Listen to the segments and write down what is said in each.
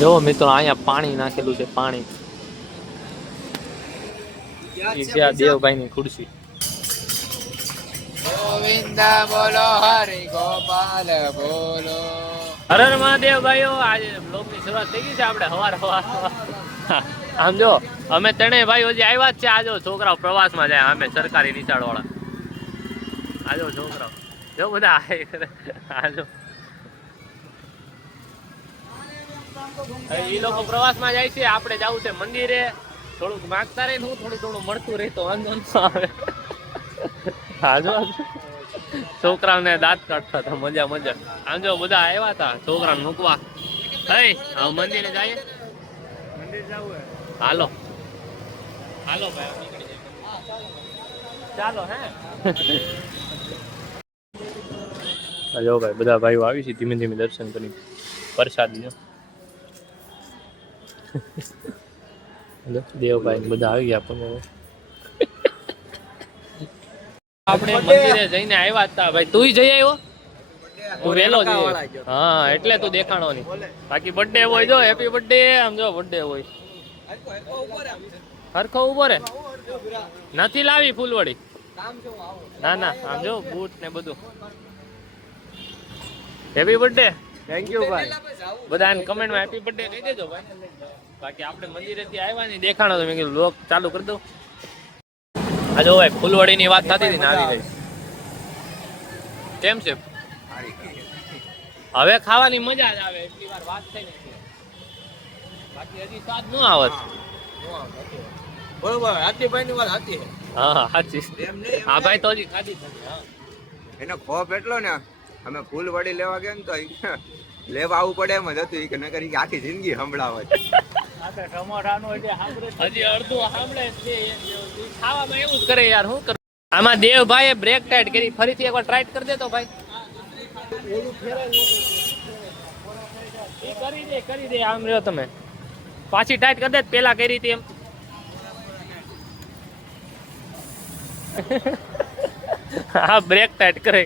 જો મિત્રો અહીંયા પાણી નાખેલું છે પાણી. એ છે આ દેવભાઈ ની ખુરશી. ગોવિંદા બોલો હરિ ગોપાલ બોલો. હર હર મહાદેવ ભાઈઓ. આજે બ્લોગ ની શરૂઆત થઈ ગઈ છે આપણે હવાર. આમ જો અમે ત્રણેય ભાઈઓ હજી આવ્યા જ છે. આજો છોકરાઓ પ્રવાસમાં જાય અમે સરકારી નિશાળ વાળા. આજો છોકરાઓ જો બધા આજો એ લોકો પ્રવાસમાં જાય છે. આપણે જવું છે મંદિરે. થોડુંક માગતા રહે હું થોડું મળતું રહે તો વાંધો ન આવે. આજો છોકરાઓને દાંત કાઢતા હતા મજા. આમ જો બધા આવ્યા હતા છોકરાને મૂકવા. હે હવે મંદિરે જઈએ. મંદિર જવું હાલો ભાઈ નીકળી જાય. ચાલો હે. જો ભાઈ બધા ભાઈઓ આવી છે ધીમે ધીમે દર્શન કરી પ્રસાદી જો. દેવભાઈ બધા આવી ગયા પણ આપણે મંદિરે જઈને આવ્યા હતા ભાઈ. તું જઈ આવ્યો? તું વેલો જઈ. હા એટલે તું દેખાણો નહીં. બાકી બર્થડે હોય જો હેપી બર્થડે. આમ જો બર્થડે હોય હરખો ઉભો રે. નથી લાવી ફૂલવડી. ના આમ જો બૂટ ને બધું. Happy birthday. થેન્ક યુ ભાઈ. બધાને કમેન્ટમાં હેપી બર્થડે કહી દેજો ભાઈ. બાકી આપણે મંદિરેથી આવ્યા નહીં દેખાણો તો મેં કીધું લોક ચાલુ કરી દઉં. આ જો ભાઈ ફૂલવડીની વાત થતી હતી ને આવી ગઈ. કેમ છે? હવે ખાવાની મજા જ આવે. એટલી વાર વાત થઈ ને બાકી હજી સ્વાદ ન આવત. બરોબર હાથીભાઈ ની વાત હાથી. હા સાચી. હા ભાઈ તો હજી ખાધી જ નથી. હા એનો ખોફ એટલો ને અમે ફૂલવડી લેવા ગયા ને તો લેવા આવવું પડે એમ જ હતું કે નકર આખી જિંદગી સંભળાવે. હજી અડધું સાંભળે છે. ખાવામાં એવું જ કરે યાર. શું કરું? આમાં દેવભાઈએ બ્રેક ટાઈટ કરી. ફરીથી એકવાર ટ્રાઈટ કરી દેતો ભાઈ. કરી દે આમ રહ્યો તમે. પાછી ટાઈટ કરી દે પેલા કરી હતી એમ. હા બ્રેક ટાઈટ કરે.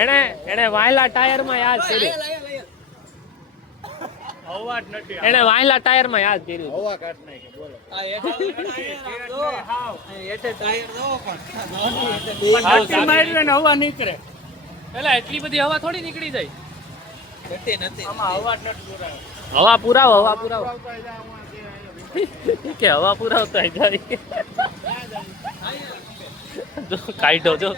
એને વાયલા ટાયર માં યાદ કર્યું. એને વાયલા ટાયર માં યાદ કર્યું. હવા કાઢ નાખી બોલો. હવા નીકળે. પેલા એટલી બધી હવા થોડી નીકળી જાય. હવા પુરાવો. કે હવા પુરાવતા જાય. કાઢો જો.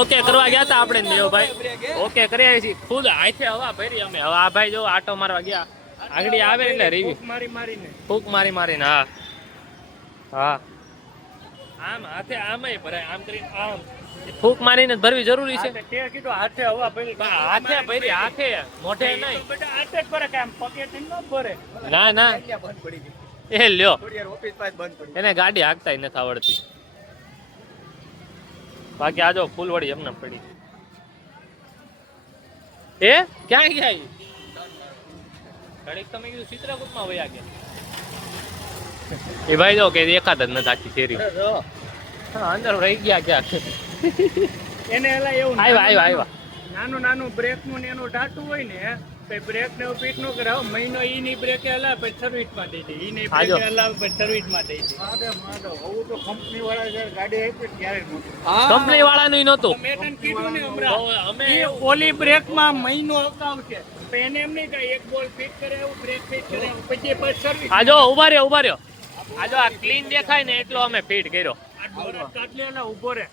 ઓકે કરવા ગયા હતા આપણે દેવભાઈ. ઓકે કરી આવી છીએ. ખુદ આખે હવા ભરી અમે. હવે આ ભાઈ જો આટો મારવા ગયા. આગળ આવે એટલે રીવી ફૂક મારીને. હા આમ હાથે આમય ભરાય. આમ કરીને આમ ફૂક મારીને ભરવી જરૂરી છે. હાથે હવા ભરી. હાથે ભરી હાથે મોઢે નહીં. ના એ લ્યો એને ગાડી હાંકતા નથી આવડતી. બાકી આજો ફૂલવડી એમને પડી. એ ક્યાં ગયા? ઘડીક તમે કીધું ચિત્રકૂટમાં વયા ગયા. એ ભાઈ જો કે એકાદ જ નથી આખી શેરી. અંદર રહી ગયા ક્યાં. એને એલા એવું આવ્યા નાનું બ્રેક નું એનું ટાટું હોય ને બ્રેક ને પીટ નું કરાવ મહિનો ઈની બ્રેક હલાવ પછી સર્વિસ માં દઈ દે. ઈની બ્રેક હલાવ પછી સર્વિસ માં દઈ દે. હું તો કંપની વાળા ગાડી આપી ત્યારે કંપની વાળાનું નહોતું. મેં કીધું ને હમણાં અમે ઓલી બ્રેક માં મહિનો અગાઉ છે. એને એમ નહીં કે એક બોલ ફિટ કરે એવું બ્રેક ફિટ કરે પછી સર્વિસ. આજો ઉભા રહ્યો. આજો આ ક્લીન દેખાય ને એટલો અમે ફિટ કર્યો. ઉભો રે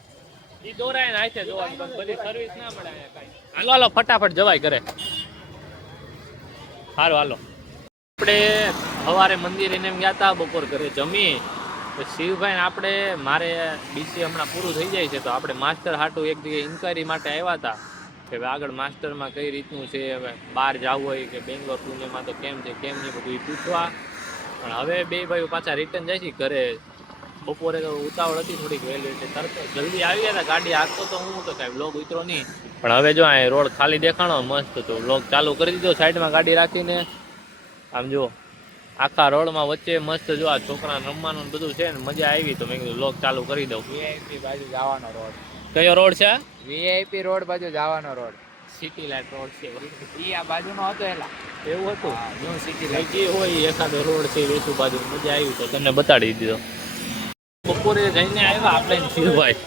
ઈ દોરાય ને હાથે જોવાનું. બધી સર્વિસ ના મળે કઈ. હાલો ફટાફટ જવાય કરે. હાલો આપણે સવારે મંદિર એને ગયા હતા. બપોર ઘરે જમી શિવભાઈ આપણે મારે બીસી હમણાં પૂરું થઈ જાય છે તો આપણે માસ્ટર હાટું એક જગ્યાએ ઇન્ક્વાયરી માટે આવ્યા હતા કે આગળ માસ્ટરમાં કઈ રીતનું છે. હવે બહાર જવું હોય કે બેંગ્લોર પુણેમાં તો કેમ છે કેમ નહીં બધું પૂછવા. પણ હવે બે ભાઈઓ પાછા રિટર્ન જાય છે ઘરે. બપોરે તો ઉતાવળ હતી થોડીક વહેલી એટલે તરત જલ્દી આવી ગયા હતા. ગાડી હાંકતો તો હું તો કાંઈ બ્લોગ ઉતરો નહીં, પણ હવે જો આ રોડ ખાલી દેખાણો મસ્ત તો બ્લોગ ચાલુ કરી દીધો સાઈડમાં ગાડી રાખીને. આમ જો આખા રોડમાં વચ્ચે મસ્ત જો આ છોકરાને રમવાનું ને બધું છે ને મજા આવી તો મેં કીધું બ્લોગ ચાલુ કરી દઉં. વીઆઈપી બાજુ જવાનો રોડ. કયો રોડ છે? વીઆઈપી રોડ બાજુ જવાનો રોડ. સિટી લાઈટ રોડ છે ઈ આ બાજુનો હતો એલા. એવું હતું. ન્યુ સિટી જે હોય એખાદો રોડ છે વેચું બાજુ મજા આવી તો તમને બતાડી દીધો. બપોરે જઈને આવ્યા આપણે શિવભાઈ,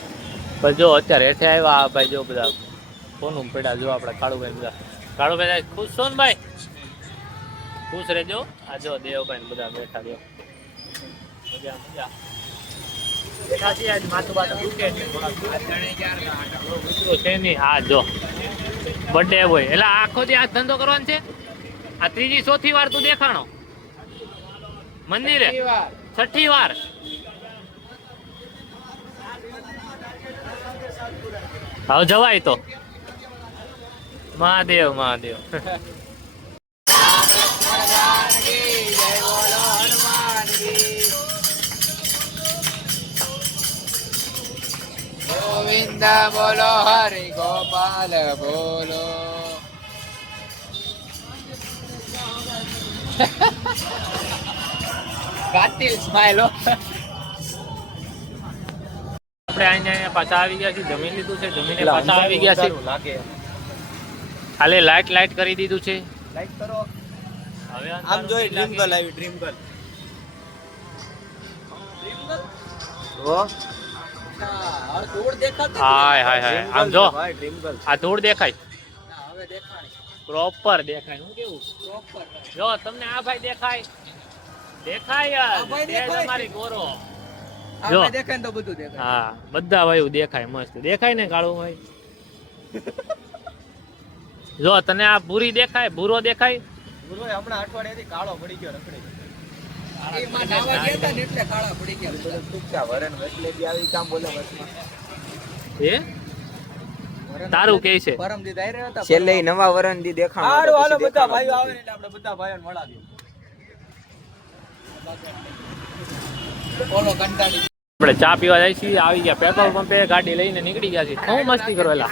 પણ જો અત્યારે હેઠે આવ્યા આ ભાઈ જો બધા કોનું પડ્યા જો આપણે કાળુભાઈ બધા. કાળુભાઈ ખુશ છો ને ભાઈ? ખુશ રહેજો. આ જો દેવભાઈ બધા બેઠા જો મજા મજા બેઠા છે. આજ માથું બાથું દુખે છે મિત્રો છે નહીં. હા જો બર્થડે હોય એટલે આખો દી આ ધંધો કરવાનો છે. આ ત્રીજી ચોથી વાર તું દેખાણો મંદિરે, છઠ્ઠી વાર. હવે જવાય તો. મહાદેવ મહાદેવ. ગોવિંદ બોલો હરિ ગોપાલ બોલો. કાતિલ સ્માઈલ. આપણે અહીંયા પાછા આવી ગયા છીએ. જમીન લીધું છે, જમીને પાછા આવી ગયા છે. લાગે ખાલી લાઈટ કરી દીધું છે. લાઈક કરો. હવે આમ જોઈ ડ્રીમ ગર્લ આવી. ડ્રીમ ગર્લ હાય હાય હાય આમ જો ડ્રીમ ગર્લ આ ધૂળ દેખાય હવે દેખાણી પ્રોપર દેખાય. હું કેવું પ્રોપર. જો તમને આ ભાઈ દેખાય દેખાય આ ભાઈ તે દેખાય. તમારી ગોરો. આપણે જો. દેખાય ને તો બધું દેખાય. હા બધા ભાઈ દેખાય મસ્ત દેખાય ને કાળું ભાઈ. જો તને આ ભૂરી દેખાય, ભૂરો દેખાય. ગુરુ હમણાં અઠવાડિયાથી કાળો પડી ગયો રખડી. એમાં નાવા ગયા હતા ને એટલે કાળા પડી ગયા. બધું ઠીક વરણ એટલે બી આવી કામ બોલે બસમાં. એ તારું કે છે પરમ દી દાઈ રહ્યા હતા. છેલ્લે ઈ નવા વરણ દી દેખાણો હાલો હાલો પછી બધા દેખાણો ભાઈઓ આવે નથી. ને એટલે આપણે બધા ભાઈઓને મળાવીએ. બોલો કંટાળી. આપણે ચા પીવા જાય છીએ. આવી ગયા પેટ્રોલ પંપે, ગાડી લઈને નીકળી ગયા છીએ. હું મસ્તી કરો એલા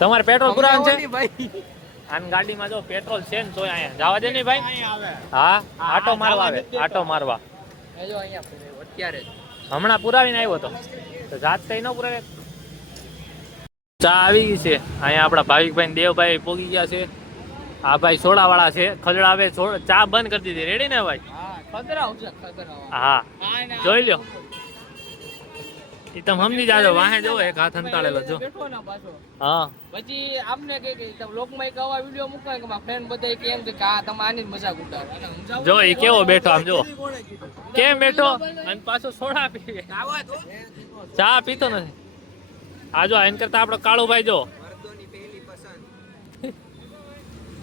તમારે પેટ્રોલ પુરાવાનું છે? ભાઈ આન ગાડીમાં જો પેટ્રોલ છે ને તોય અહીંયા જવા દે ને ભાઈ. હા આટો મારવા આવે, આટો મારવા. એ જો અહીંયા અત્યારે જ. હમણાં પુરાવીને આવ્યો તો જાત કઈ ન પુરાવે. ચા આવી ગઈ છે અહીંયા. આપણા ભાવિકભાઈ દેવભાઈ પોગી ગયા છે. આ ભાઈ સોડા વાળા છે, ખજડાવે ચા બંધ કરી દીધી. રેડી ને ભાઈ? હા ખતરાવ છે ખતરાવ. હા જોઈ લ્યો. એ તમે સમજી જાજો. વાહે જોવો એક હાથ અંતાળેલો જો. બેઠો ને પાછો. હા પછી આપને કે તમે લોકમાં એક આવા વિડિયો મૂકાય કે મારા ફ્રેન્ડ બધા કે એમ કે આ તમે આની જ મજાક ઉડાડો. અને સમજાવો જો એ કેવો બેઠો આમ જો કોણે કીધું? કેમ બેઠો અને પાછો સોડા પીવે. આવા તો ચા પીતો નથી. આ જો એન કરતા આપણો કાળુભાઈ જો મર્દોની પહેલી પસંદ.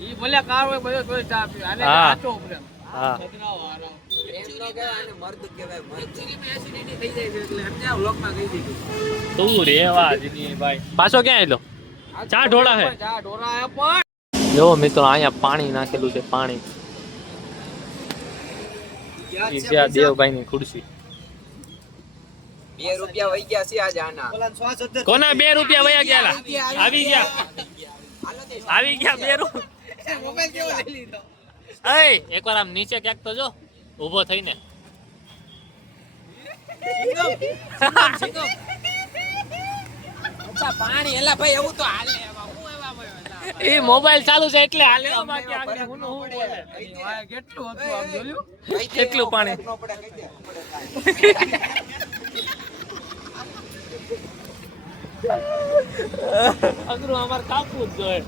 ઈ ભલે કાર હોય બધો તોય ચા પીવે. આને હા. આચો પ્રેમ. હા ખતરાવ આરામ. એમ ન કહેવાય આને મર્દ કહેવાય મર્દ. એક્ચ્યુઅલી એસિડિટી થઈ જાય છે એટલે એમને આ વ્લોગમાં કહી દીધું. તું રેવા દીદી ભાઈ. પાછો ક્યાં આવેલો? ચા ઢોળા હે. ચા ઢોળા હે પણ જો મિત્રો અહીંયા પાણી નાખેલું છે. પાણી ઈ છે આ દેવભાઈની ખુરશી. 2 રૂપિયા વહી ગયા છે આજ આના. કોના 2 રૂપિયા વયા ગયા? આવી ગયા આવી ગયા 2 રૂપિયા. મોબાઈલ કેવો લઈ લીધો? એય એકવાર આમ નીચે ક્યાંક તો જો ઊભો થઈને. અચ્છા પાણી એલા ભાઈ એવું તો હાલે એમાં હું એવા એ મોબાઈલ ચાલુ છે એટલે હાલે બાકી આગળ હું બોલે. કેટલું હતું આમ જોયું? કેટલું પાણી. અઘરું અમારે કાપવું જ જોઈએ.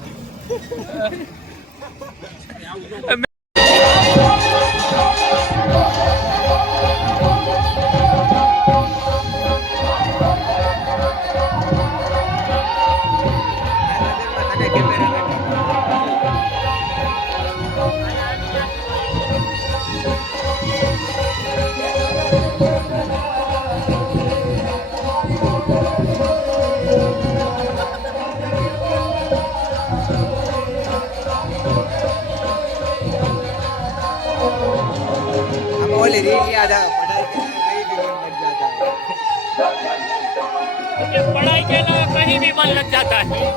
તને કેમેરામેન ઓલી રીલ યાદ આવે પઢાઈ કરી ગઈ इसके अलावा कहीं भी मन लग जाता है